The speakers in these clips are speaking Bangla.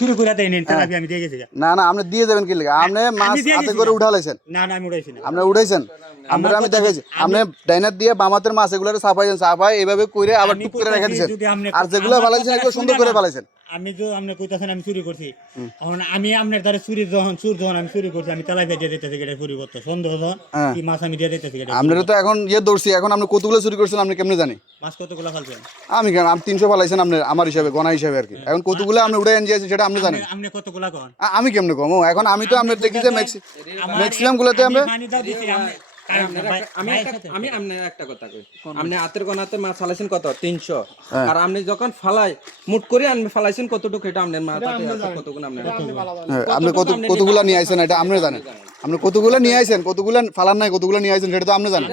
শুরু করে দেন তেলাপিয়া আমি দিয়ে গেছি। না না আপনি দিয়ে যাবেন কি লাগে? আপনি মাছ হাতে করে উঠালাইছেন? না না আমি উড়াইছি না। আপনি উঠাইছেন? আমরা আমি দেখাইছি আপনি ডাইনার দিয়ে বামাতের মাছ এগুলো সাফাইছেন, সাফাই এইভাবে কইরে আবার টুক করে রেখে দিয়েছেন। আর যেগুলো ফালাইছেন এগুলো সুন্দর করে ফালাইছেন। আমি যে আপনি কইতাছেন আমি চুরি করছি, এখন আমি আপনার দ্বারা চুরি যখন আমি চুরি করছি, আমি তেলাপিয়া দিয়ে দিতেছি এটা পরিবর্তন সন্দেহ যখন কি মাছ আমি দিয়ে দিতেছি এটা। আপনারা তো এখন দৌড়ছি, এখন আপনি কতগুলো চুরি করছেন আপনি কেমনে জানি? মাছ কতগুলো ফালছেন? আমি কেন আমি 300 ফালাইছেন আপনি আমার হিসাবে গণা হিসাবে আর কি। এখন কতগুলো আপনি উড়ে এনজিয়েছেন সেটা আপনি জানেন? আপনি কতগুলো কোন? আমি কেমনে কম? এখন আমি তো আপনার দেখি যে ম্যাক্সিমাম গুলোতে আমরা পানি দাও দিছি আমি একটা কথা কই, আপনি হাতের গোনাতে মাছ ফালাইছেন কত? 300। আর আপনি যখন ফালাই মুট করে আপনি ফালাইছেন কতটুকু, এটা আপনার মাথাতে আছে কতগুলো আপনি আপনি কতগুলো নিয়ে আইছেন এটা আপনি জানেন? আপনি কতগুলো নিয়ে আইছেন, কতগুলো ফালান নাই, কতগুলো নিয়ে আইছেন সেটা তো আপনি জানেন?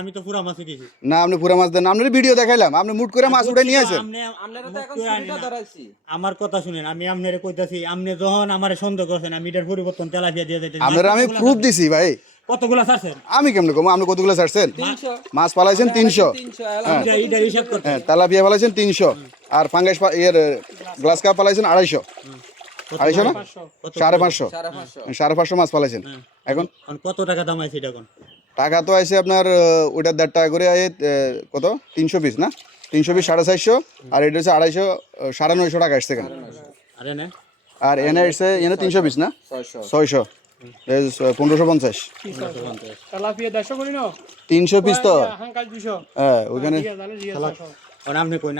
আমি তো পুরা মাছ দিছি না আপনি পুরো মাছ দেন, আপনার ভিডিও দেখাইলাম আপনি মুট করে মাছ উঠে নিয়ে আইছেন। আপনারা তো এখন ছুরিটা ধরাইছি। আমার কথা শুনেন, আমি আপনারে কইতাছি আপনি যখন আমারে সন্দেহ করছেন আমি এটার পরিবর্তন তেলাপিয়া দিয়ে দিতেছি। আপনারা আমি প্রুফ দিছি ভাই। কতগুলো ছাড়ছেন? আমি কেমনে কম? আপনি কতগুলো ছাড়ছেন? 300 মাছ ফালাইছেন 300, এইটা হিসাব করতে হ্যাঁ তেলাপিয়া ফালাইছেন 300, আর ফাঙ্গাস গ্লাস কাপ ফালাইছেন 250, 250 না 550, 550 মাছ ফালাইছেন। এখন কত টাকা দাম আছে এটা? এখন টাকা তো আছে আপনার ওইটা 1.5 টাকা করে কত 300 পিস না, 300 পিস 450, আর এটা হচ্ছে 250, 950 টাকা আসছে কেন? আরে না, আর এনে আসছে এনে 300 পিস না 600, 1550। তেলাপিয়া 150 করি না 300 পিস তো হাঙ্কাল 200। হ্যাঁ ওইখানে। আর আপনি কইন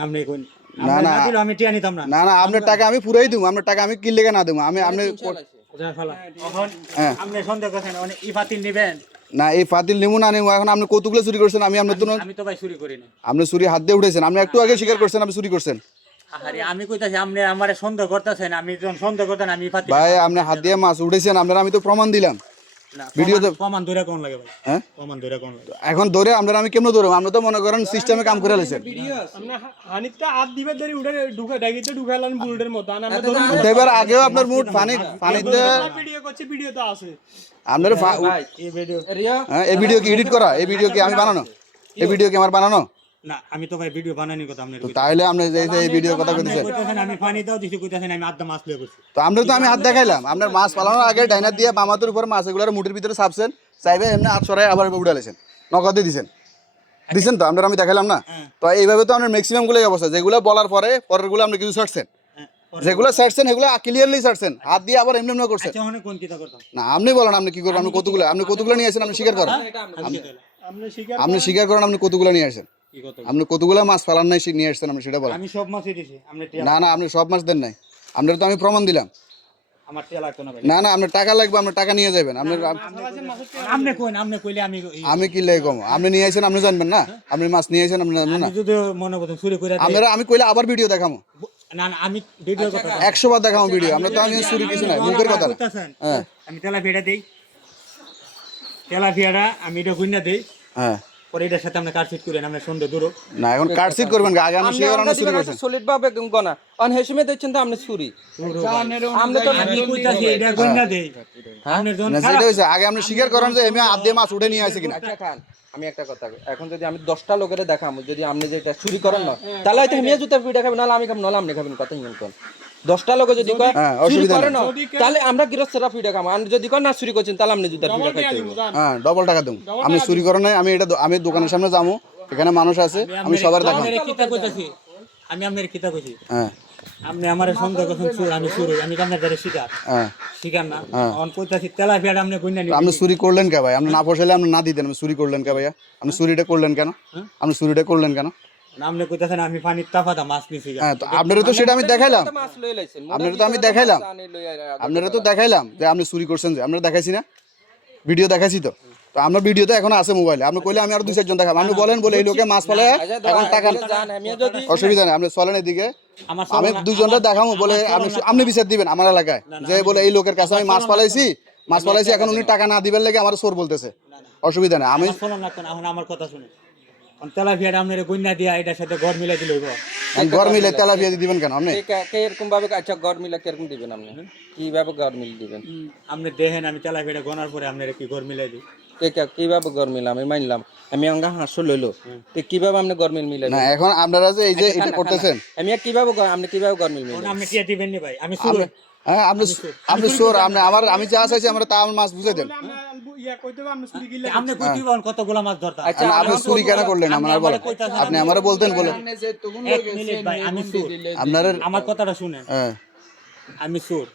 না না আমি টিয়া নিতাম না। না না আপনার টাকা আমি পুরাই দিব, আপনার টাকা আমি কি লেগে না দেবো? আমি আপনি হ্যাঁ আপনি সন্দেহ করছেন অনেক ইফাতিল নেবেন না এই ফাতিল নিমু না নিমু, এখন আপনি কতগুলো চুরি করছেন? আমি আপনার তো আমি তো ভাই চুরি করি না। আপনি চুরি হাত দিয়ে উঠেছেন, আপনি একটু আগে স্বীকার করছেন আপনি চুরি করছেন। আরে আমি কইতাছি আপনি আমারে সন্দেহ করতেছেন, আমি যখন সন্দেহ করতেন আমি ইফাতিল ভাই আপনি হাত দিয়ে মাছ উঠেছেন, আপনার আমি তো প্রমাণ দিলাম ভিডিও ভিডিওতে। প্রমাণ ধরে কোন লাগে ভাই? হ্যাঁ প্রমাণ ধরে কোন লাগে? এখন ধরে আপনার আমি কেমনে ধরবো? আমরা তো মনে করেন সিস্টেমে কাম করে লাইছেন। আমরা হানিতে হাত দিবে দেরি উঠে ঢুকে ডাইগিতে ঢুকাইলাম বুলেটের মতো। আর আমরা ধরুন উঠাইবার আগেও আপনার মুড পানিতে ভিডিও করছি, ভিডিও তো আছে। আপনার এই ভিডিও হ্যাঁ এই ভিডিও কি এডিট করা? এই ভিডিও কি আমি বানানো? এই ভিডিও কি আমার বানানো? না আমি তো ভাই ভিডিও বানানোর কথা আপনার তো তাইলে আপনি এই ভিডিও কথা কইতেছেন। কইতাছেন আমি পানি দাও দিছি, কইতাছেন আমি আধা মাছ লয়ে করছি। তো আমরা তো আমি হাত দেখাইলাম, আপনার মাছ পালানোর আগে ডাইনার দিয়ে বামাতের উপর মাছ এগুলোর মুটির ভিতরে ছাপছেন, চাইবে এমনি হাত সরাই আবার উঠালেছেন, নগদে দিছেন তো আপনার আমি দেখাইলাম না? তো এইভাবে তো আপনার ম্যাক্সিমাম গুলোই অবস্থা, যেগুলো বলার পরে পরের গুলো আপনি কিছু ছাড়ছেন, যেগুলো ছাড়ছেন এগুলো ক্লিয়ারলি ছাড়ছেন, হাত দিয়ে আবার এমনি এমনি করছেন। আচ্ছা কোন কিতা করতাম না আপনি বলেন আপনি কি করবেন? আপনি কতগুলো নিয়ে আসেন? আপনি স্বীকার করেন, আপনি শিকার আপনি স্বীকার করেন আপনি কতগুলো নিয়ে আসেন? কি কথা? আপনি কতগুলো মাছ ফালান নাই নিয়ে আসছেন আপনি সেটা বলেন। আমি সব মাছই দিছি, আপনি টিয়া না না আপনি সব মাছ দেন নাই, আপনার তো আমি প্রমাণ দিলাম। আমার টিয়া লাগতো না ভাই। না না আপনার টাকা লাগবে, আপনার টাকা নিয়ে যাবেন। আপনি কইলে আমি কি লাই কম? আপনি নিয়ে আসেন আপনি জানবেন না? আপনি মাছ নিয়ে আসেন আপনি জানবেন না? আমি যদি মনে করতেন চুরি করে আপনারা আমি কইলে আবার ভিডিও দেখামো, না না আমি ভিডিও কথা 100 বার দেখামো ভিডিও। আমরা তো আমি চুরি কিছু নাই, মুখের কথা না। হ্যাঁ আমি তেলাপিয়াটা দেই, তেলাপিয়াটা আমি এটা গুইনা দেই, হ্যাঁ পরে এটার সাথে আমরা কাটফিট করেন, আমরা সন্দেহ দূর। না এখন কাটসিট করবেন আগে আপনি শিওর আপনি চুরি করছেন। সলিড ভাবে গনা অন হেসিমে দেখছেন তো আপনি চুরি। আমরা তো আমি কইতাছি এটা গুইনা দেই, আপনি যখন না সেটা হইছে আগে আপনি স্বীকার করেন যে আমি হাত দিয়ে মাছ উঠে নিয়ে আসি কিনা। আচ্ছা খান, আমি একটা কথা কই, এখন যদি আমি 10টা লোকের দেখাম যদি আপনি যেটা চুরি করেন না, তাহলে হয়তো আমি জুতা পিঠা খাবেন, নাহলে আমি খাবেন, নাহলে আপনি খাবেন, কথা হিমন কোন 10টা লোক যদি কয় চুরি করেন না, তাহলে আমরা গৃহস্থরা পিঠা খাবো, আর যদি কয় না চুরি করছেন তাহলে আপনি জুতা পিঠা খাইতে হবে। হ্যাঁ ডবল টাকা দেব। আপনি চুরি করেন নাই, আমি এটা আমি দোকানের সামনে যাবো, এখানে মানুষ আছে, আমি সবার দেখাম। আমি কিতা কইতাছি, আমি আপনার কিতা কইছি, হ্যাঁ আপনি আমারে সন্দেহ করছেন চুরি, আমি চুরি, আমি আপনার দ্বারা শিকার হ্যাঁ শিকার না। অন কইতাছি তেলাপিয়াটা আপনি গুইনা নিন। আপনি চুরি করলেন কে ভাই? আপনি না পোষাইলে আপনি না দিতেন, আপনি চুরি করলেন কে ভাইয়া? আপনি চুরিটা করলেন কেন? আপনি চুরিটা করলেন কেন? আপনি কইতাছেন আমি পানির তাফাতা মাছ নিছি। হ্যাঁ তো আপনারা তো সেটা আমি দেখাইলাম, মাছ লই লাইছেন, আপনারা তো আমি দেখাইলাম, আপনারা তো দেখাইলাম যে আপনি চুরি করছেন, যে আমরা দেখাইছি না? ভিডিও দেখাইছি তো। তো আমরা ভিডিও তো এখন আছে মোবাইলে, আপনি কইলে আমি আর 2-4 জন দেখাবো। আপনি বলেন বলে এই লোকে মাছ ফেলে এখন টাকা অসুবিধা নেই, আপনি চলেন এদিকে, আমি 2 জনটা দেখাবো বলে আপনি বিচার দিবেন আমার এলাকায় যে বলে এই লোকের কাছে আমি মাছ ফালাইছি এখন উনি টাকা না দিবেন লাগে আমার চোর বলতেছে। অসুবিধা নেই, আমি শুনুন না, এখন আমার কথা শুনুন। তেলাপিয়াটা আপনার গুইনা দিয়া এটার সাথে ঘর মিলাই দিলে হইব। ঘর মিলে তেলাপিয়া দিবেন কেন আপনি? এরকম ভাবে আচ্ছা গড় মিলা কিরকম দিবেন আপনি? কিভাবে গড় মিল দিবেন? আপনি দেখেন আমি তেলাপিয়াটা গনার পরে আপনার কি ঘর মিলাই দিই। কিভাবে গরমিল আমি মানলাম আমি আঙ্গা 500 লইলো তো কিভাবে আপনি গরমিল মিলাই না এখন আপনারা যে এই যে এটা করতেছেন আমি কিভাবে আপনি কিভাবে গরমিল মিলাই আপনি টিয়া দিবেন নি ভাই আমি শুরু হ্যাঁ আপনি সোর আমি যা চাইছি আমরা তা মাছ বুঝে দেন ইয়া কইতে হবে আপনি চুরি গিলা আপনি কইতে পারেন কতগুলা মাছ ধরতা আচ্ছা আপনি চুরি কেন করলেন আমার বলেন আপনি আমারে বলতেন বলে এক মিনিট ভাই আমি সুর আপনার আমার কথাটা শুনেন হ্যাঁ আমি সুর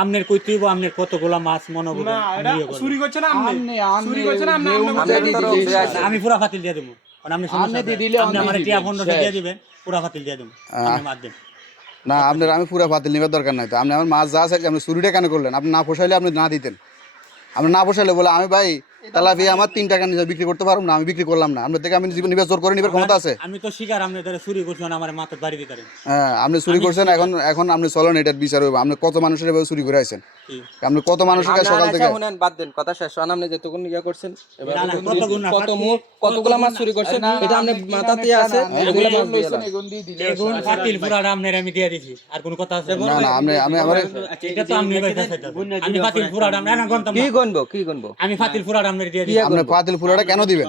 আমনের কইতে হইব আমনের কতগুলা মাছ মনে হবে না এটা চুরি করছে না আপনি চুরি করছে না আমি পুরা ফাতিল দিয়ে দেবো আপনি আপনি আমার টিয়া 1500 দিয়ে দিবেন পুরা ফাতিল দিয়ে দেবো আপনি মাছ দেন না আপনার আমি পুরা ফাতিল নিবার দরকার নাই তো আপনি আমার মাছ যা চাইছি আপনি চুরিটা কেন করলেন আপনি না পোষাইলে আপনি না দিতেন আপনি না পোষাইলে বলে আমি ভাই তেলাপিয়া আমার 3 টাকা নিয়ে বিক্রি করতে পারবো না আমি বিক্রি করলাম না আপনার থেকে আমি জীবন নিবে জোর করে নিবার ক্ষমতা আছে আমি তো শিকার আপনি ধরে চুরি করছেন আমার মাথার বাড়ি দিতে পারেন হ্যাঁ আপনি চুরি করছেন এখন আপনি চলেন এটার বিচার হইব আপনি কত মানুষের এভাবে চুরি করে আইছেন আপনি কত মানুষের কাছে সকাল থেকে শুনেন বাদ দেন কথা শেষ হন আপনি যতক্ষণ ইয়া করছেন এবার না, না, কতগুলা কতগুলা মাছ চুরি করছেন এটা আপনি মাথাতে আছে এগুলা মাছ দিয়ে এগুন ফাতিল পুরাটা আপনার আমি দিয়ে দিছি আর কোন কথা আছে না না আমি আমার আচ্ছা এটা তো আমি কইতাছি আমি ফাতিল পুরাটা আমরা না গন্তাম কি গনবো আমি ফাতিল পুরাটা আপনার দিয়ে দিছি আপনি ফাতিল ফুলাটা কেন দিবেন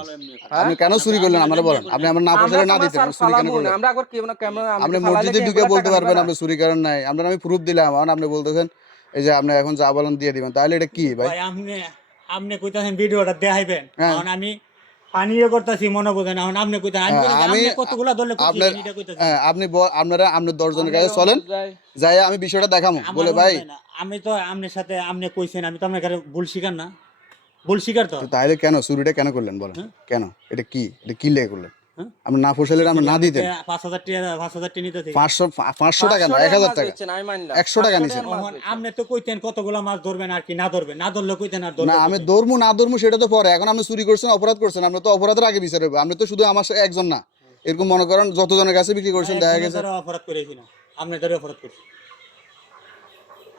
আপনি কেন চুরি করলেন আমারে বলেন আপনি আমার না পোষাইলে না দিতেন চুরি কেন করলেন আমরা একবার কি ক্যামেরা আপনি মসজিদে ঢুকে বলতে পারবেন আপনি চুরি করেন নাই আপনার আমি প্রুফ দিলাম এখন আপনি বলতেছেন এই যে আপনি এখন যা বলেন দিয়ে দিবেন তাহলে এটা কি ভাই ভাই আপনি কইতাছেন ভিডিওটা দেখাইবেন কারণ আমি পানিও করতেছি মনে বোঝেন এখন আপনি কইতাছেন আমি বলি যে আপনি কতগুলা দলে আপনার এটা কইতাছেন হ্যাঁ আপনারা 10 জনের কাছে চলেন যাই আমি বিষয়টা দেখামু বলে ভাই আমি তো আপনার সাথে আপনি কইছেন আমি তো আপনার কাছে ভুল স্বীকার না ভুল স্বীকার তো তাহলে কেন চুরিটা কেন করলেন বলেন কেন এটা কি লেগে করলেন আপনি না পোষাইলে আপনি না দিতেন 5000 টাকা নিতে থেকে 500 টাকা না 1000 টাকা আমি মানলাম 100 টাকা নিছেন আপনি তো কইতেন কতগুলা মাছ ধরবেন আর কি না ধরবেন না ধরলে কইতেন আর ধরবেন না আমি ধর্মু না ধর্মু সেটা তো পরে এখন আপনি চুরি করছেন অপরাধ করছেন আপনি তো অপরাধের আগে বিচার হবে আপনি তো শুধু আমার সাথে একজন না এরকম মনে করেন যতজনের কাছে বিক্রি করছেন দেখা গেছে অপরাধ করেছি না আপনি ধরে অপরাধ করছেন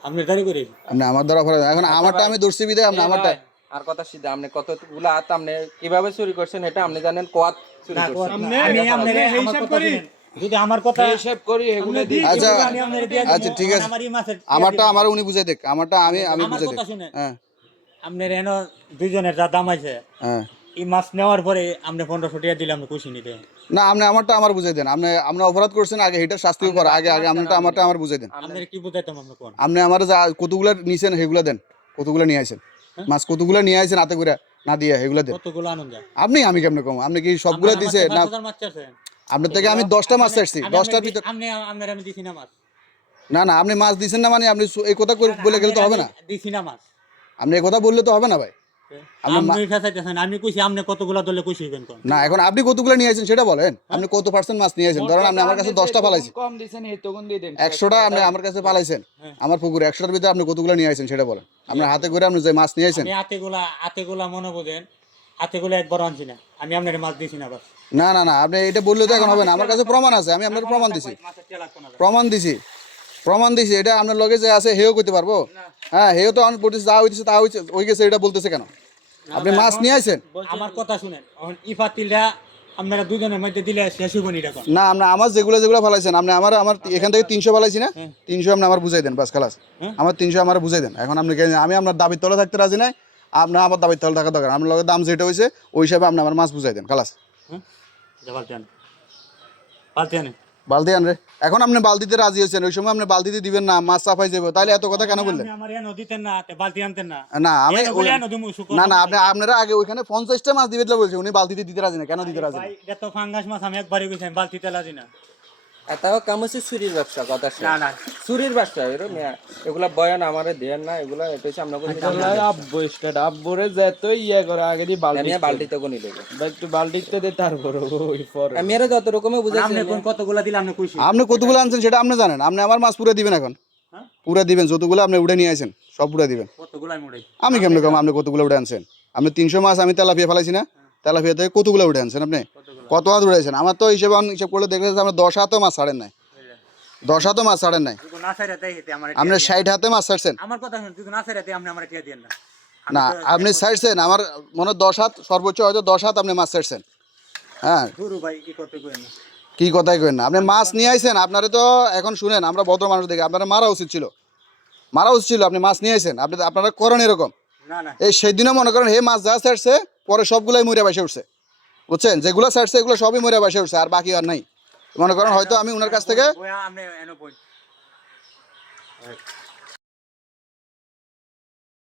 আপনি ধরে করেছি আপনি আমার দ্বারা অপরাধ এখন আমারটা আমি দর্শি বিদায় আপনি আমারটা আর কথা সিধা আপনি কতগুলা হাত আপনি কিভাবে চুরি করছেন এটা আপনি জানেন কোয়াত চুরি করছেন আমি আপনারে হিসাব করি যদি আমার কথা হিসাব করি এগুলো দিই আচ্ছা আমি আপনারে দিয়ে দিব আচ্ছা ঠিক আছে আমার এই মাছের আমারটা আমার উনি বুঝাই দেখ আমারটা আমি আমার বুঝাই দেখ কথা শুনেন হ্যাঁ আপনার এনো দুইজনের যা দাম আছে হ্যাঁ এই মাছ নেওয়ার পরে আপনি 1500 টাকা দিলে আপনি খুশি নিতে না আপনি আমারটা আমার বুঝাই দেন আপনি অপরাধ করছেন আগে এটা শাস্তিও করা আগে আমারটা আমার বুঝাই দেন আপনার কি বুঝাইতাম আপনি কোন আপনি আমার যা কতগুলা নিছেন সেগুলা দেন কতগুলা নিয়ে আইছেন মাছ কতগুলা নিয়ে আইছেন হাতে করে না দিয়ে সেগুলা দেন কতগুলো আনন্দ আমি কেমনে কম আপনি কি সবগুলা দিছে না 5000 মাছ চাচ্ছেন আপনার থেকে আমি 10টা মাছ চাইছি 10টার ভিতর আপনার আমি দিছি না মাছ না আপনি মাছ দিছেন না মানে আপনি এই কথা বলে গেলে তো হবে না দিছি না মাছ আপনি এই কথা বললে তো হবে না ভাই আপনি ফেসাইতেছেন আমি কইছি আপনি কতগুলা দলে কইছি বেন কোন না এখন আপনি কতগুলো নিয়ে আইছেন সেটা বলেন আপনি কত পার্সেন্ট মাছ নিয়ে আইছেন ধরেন আপনি আমার কাছে 10টা পালাইছেন কম দিছেন এই তখন দিয়ে দেন 100টা আপনি আমার কাছে পালাইছেন আমার পুকুরে 100টার ভিতরে আপনি কতগুলো নিয়ে আইছেন সেটা বলেন আপনার হাতে করে আপনি যে মাছ নিয়ে আইছেন আমি আতেগুলা মনে বোঝেন আতেগুলা একবার আনছি না আমি আপনার মাছ দিছি না বাস না আপনি এটা বললে তো এখন হবে না আমার কাছে প্রমাণ আছে আমি আপনার প্রমাণ দিছি মাছের তেল লাগতো না প্রমাণ দিছি এটা আপনার লগে যে আছে হেও করতে পারবো হ্যাঁ হেও তো আমি বলতেছি যা হইতেছে তা হই গেছে এটা বলতেছে কেন আপনি মাছ নিয়ে আইছেন আমার কথা শুনেন এখন ইফাতিলটা আপনারা দুজনের মধ্যে দিলে শেষ হইব নি এখন না আপনি আমার যেগুলো ফালাইছেন আপনি আমার এখান থেকে 300 ফালাইছি না 300 আপনি আমার বুঝাই দেন বাস খালাস আমার 300 আমার বুঝাই দেন এখন আপনি আমি আপনার দাবির তলে থাকতে রাজি নাই আপনার আমার দাবির তলে থাকা দরকার আপনার লগে দাম যেটা হয়েছে ওই হিসাবে আপনি আমার মাছ বুঝাই দেন খালাস বালতি আন রে এখন আপনি বালতিতে রাজি হয়েছেন ওই সময় আপনি বালতিতে দিবেন না মাছ সাফাই যাবে তাহলে এত কথা কেন বললেন আমার এনো দিতেন না বালতি আনতেন না না আমি এনো দিমু না আপনারা আগে ওইখানে 50টা মাছ দিবে বলছে উনি বালতিতে দিতে রাজি না কেন দিতে রাজি না ভাই এটা তো ফাঙ্গাস মাছ আমি একবারই কইছি বালতিতে লাজি না এটাও কাম হচ্ছে চুরির ব্যবসা কথা না চুরির ব্যবসা এগুলা বয়ান আমারে দেন না এগুলা এটা হচ্ছে আমরা আব্বু স্টার্ট আব্বুরে যেত ইয়া করে আগে দি বালতি বালতিতে কোনি দেব একটু বালতিতে দে তারপর ওই পরে আমি এর যত রকমে বুঝাইছি আপনি কোন কতগুলা দিলে আপনি কইছি আপনি কতগুলো আনছেন সেটা আপনি জানেন আপনি আমার মাছ পুরো দিবেন এখন পুরো দিবেন যতগুলো আপনি উড়ে নিয়ে আইছেন সব পুরো দিবেন কতগুলা মুড়াই আমি কেমনে কম আপনি কতগুলো উড়ে আনছেন আপনি 300 মাছ আমি তেলাপিয়া ফেলাইছি না তেলাপিয়া থেকে কতগুলো উড়ে আনছেন আপনি কত হাত উড়াইছেন আমার তো হিসাব করলে দেখলে আমরা 10 হাতও মাছ ছাড়েন নাই 10 হাতও মাছ ছাড়েন নাই যদি না ছাইরাতে হেতে আমার আপনি 60 হাতে মাছ ছাড়ছেন আমার কথা শুনুন যদি না ছাইরাতে আপনি আমারে টিয়া দেন না না আপনি ছাড়ছেন আমার মনে 10 হাত সর্বোচ্চ হয়তো 10 হাত আপনি মাছ ছাড়ছেন হ্যাঁ গুরু ভাই কি করতে কইেন না কি কথাই কইেন না আপনি মাছ নিয়ে আইছেন আপনারে তো এখন শুনেন আমরা ভদ্র মানুষ দেখি আপনারা মারা উচিত ছিল আপনি মাছ নিয়ে আইছেন আপনারা করেন এরকম না এই সেই দিনও মনে করেন হে মাছ যা ছাড়ছে পরে সবগুলাই মরে বাসে উঠছে, বুঝছেন? যেগুলো ছাড়ছে এগুলো সবই মরে বাসে উঠছে, আর বাকি আর নাই। মনে করেন হয়তো আমি ওনার কাছ থেকে